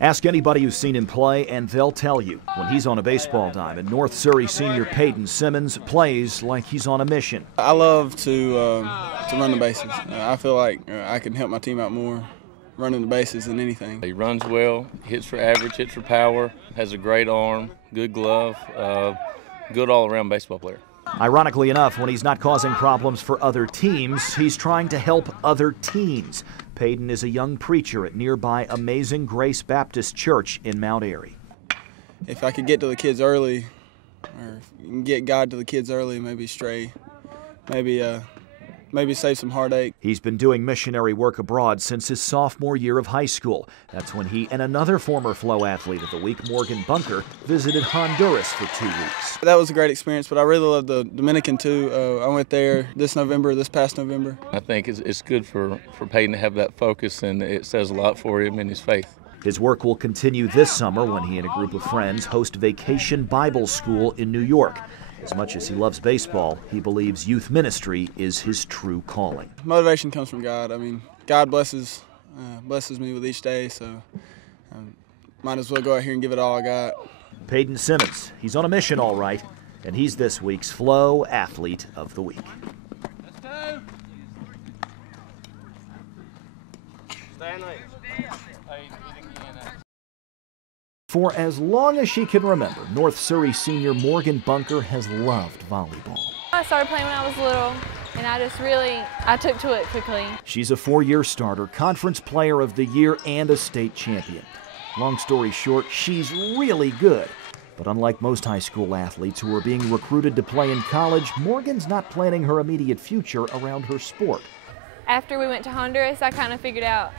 Ask anybody who's seen him play, and they'll tell you when he's on a baseball diamond, North Surrey senior Peyton Simmons plays like he's on a mission. I love to run the bases. I feel like I can help my team out more running the bases than anything. He runs well, hits for average, hits for power, has a great arm, good glove, good all-around baseball player. Ironically enough, when he's not causing problems for other teams, he's trying to help other teams. Peyton is a young preacher at nearby Amazing Grace Baptist Church in Mount Airy. If I could get to the kids early, or get God to the kids early, maybe stray, maybe save some heartache. He's been doing missionary work abroad since his sophomore year of high school. That's when he and another former Flow athlete of the week, Morgan Bunker, visited Honduras for 2 weeks. That was a great experience, but I really love the Dominican too. I went there this past November. I think it's good for Peyton to have that focus, and it says a lot for him in his faith. His work will continue this summer when he and a group of friends host Vacation Bible School in New York. As much as he loves baseball, he believes youth ministry is his true calling. Motivation comes from God. I mean, God blesses me with each day, so might as well go out here and give it all I got. Peyton Simmons, he's on a mission all right, and he's this week's Flow Athlete of the Week. Let's go! Stand there. For as long as she can remember, North Surrey senior Morgan Bunker has loved volleyball. I started playing when I was little, and I took to it quickly. She's a 4-year starter, conference player of the year, and a state champion. Long story short, she's really good. But unlike most high school athletes who are being recruited to play in college, Morgan's not planning her immediate future around her sport. After we went to Honduras, I kind of figured out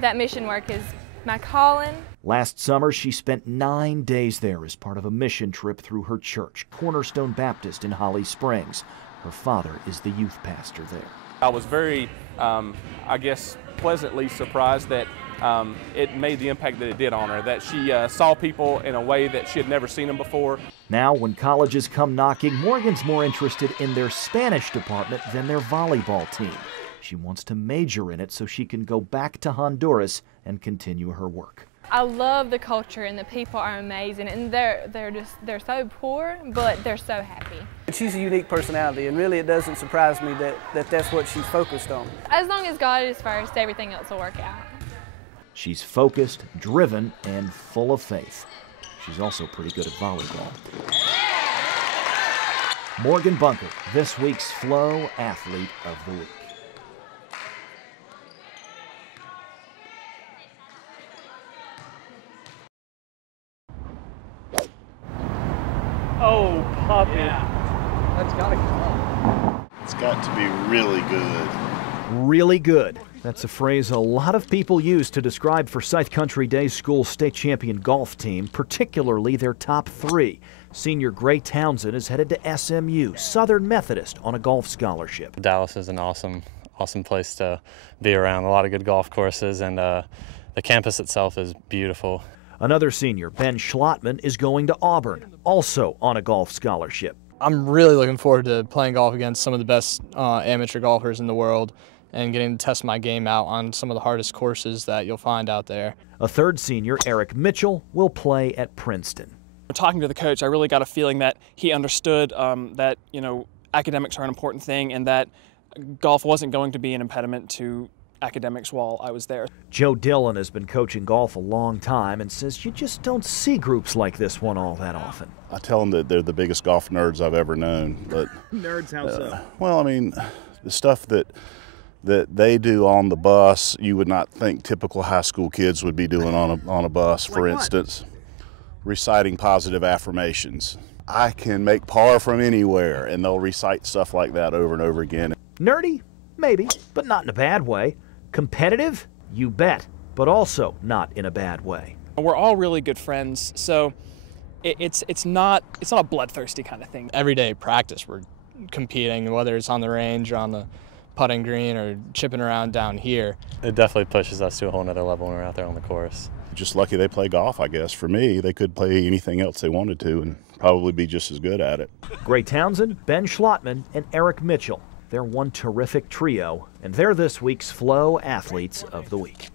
that mission work is my calling. Last summer, she spent 9 days there as part of a mission trip through her church, Cornerstone Baptist in Holly Springs. Her father is the youth pastor there. I was very, I guess, pleasantly surprised that it made the impact that it did on her, that she saw people in a way that she had never seen them before. Now, when colleges come knocking, Morgan's more interested in their Spanish department than their volleyball team. She wants to major in it so she can go back to Honduras and continue her work. I love the culture, and the people are amazing, and they're so poor, but they're so happy. She's a unique personality, and really it doesn't surprise me that that's what she's focused on. As long as God is first, everything else will work out. She's focused, driven, and full of faith. She's also pretty good at volleyball. Morgan Bunker, this week's Flow Athlete of the Week. Oh, puppy. Yeah. That's got to come on. It's got to be really good. Really good. That's a phrase a lot of people use to describe Forsyth Country Day School state champion golf team, particularly their top 3. Senior Gray Townsend is headed to SMU, Southern Methodist, on a golf scholarship. Dallas is an awesome place to be around. A lot of good golf courses, and the campus itself is beautiful. Another senior, Ben Schlotman, is going to Auburn, also on a golf scholarship. I'm really looking forward to playing golf against some of the best amateur golfers in the world and getting to test my game out on some of the hardest courses that you'll find out there. A third senior, Eric Mitchell, will play at Princeton. Talking to the coach, I really got a feeling that he understood that, academics are an important thing, and that golf wasn't going to be an impediment to academics while I was there. Joe Dillon has been coaching golf a long time and says you just don't see groups like this one all that often. I tell them that they're the biggest golf nerds I've ever known. But nerds, how so? Well, I mean, the stuff that they do on the bus, you would not think typical high school kids would be doing on a bus. For instance, reciting positive affirmations. I can make par from anywhere, and they'll recite stuff like that over and over again. Nerdy? Maybe, but not in a bad way. Competitive? You bet, but also not in a bad way. We're all really good friends, so it's not a bloodthirsty kind of thing. Every day practice, we're competing, whether it's on the range or on the putting green or chipping around down here. It definitely pushes us to a whole nother level when we're out there on the course. Just lucky they play golf, I guess. For me, they could play anything else they wanted to and probably be just as good at it. Gray Townsend, Ben Schlotman, and Eric Mitchell. They're one terrific trio, and they're this week's Flow Athletes of the Week.